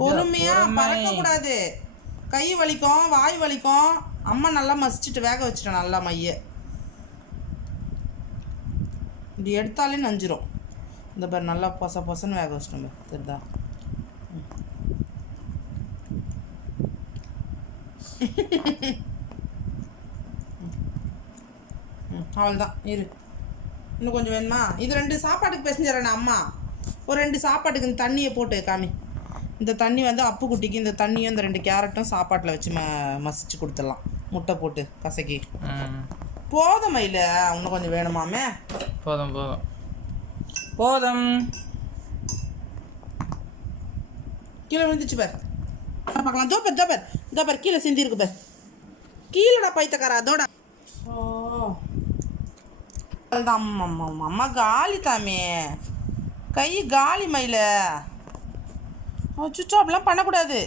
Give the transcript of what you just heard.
பொறுமையாக பறக்கக்கூடாது. கை வலிக்கும், வாய் வலிக்கும். அம்மா நல்லா மசிச்சுட்டு வேக வச்சுட்டேன் நல்லா மைய. இப்படி எடுத்தாலே நஞ்சிரும். இந்த பேர் நல்லா பொசன்னு வேக வச்சிட்டோம் தெரியுதா. அவ்வளோதான். இரு, இன்னும் கொஞ்சம் வேணுமா? இது 2 சாப்பாட்டுக்கு பிசைஞ்சிடறேன் அம்மா. ஒரு 2 சாப்பாட்டுக்கு இந்த தண்ணியை போட்டு காமி. இந்த தண்ணி வந்து அப்பு குட்டிக்கு இந்த தண்ணியும் இந்த 2 கேரட்டும் சாப்பாட்டில் வச்சு மசிச்சு கொடுத்துடலாம். முட்டை போட்டு கசக்கி. போதும் மயில, இன்னும் கொஞ்சம் வேணுமாமே? போதும் போதும் போதும். கீழே விழுந்துச்சு பார். பார்க்கலாம். தோப்பர் கீழே சிந்தி இருக்கு பார். கீழடா பைத்தக்காரா அதோட. அம்மா காலி தாமே, கை காலி மயில. சுவிட்ச் ஆஃப்லாம் பண்ணக்கூடாது.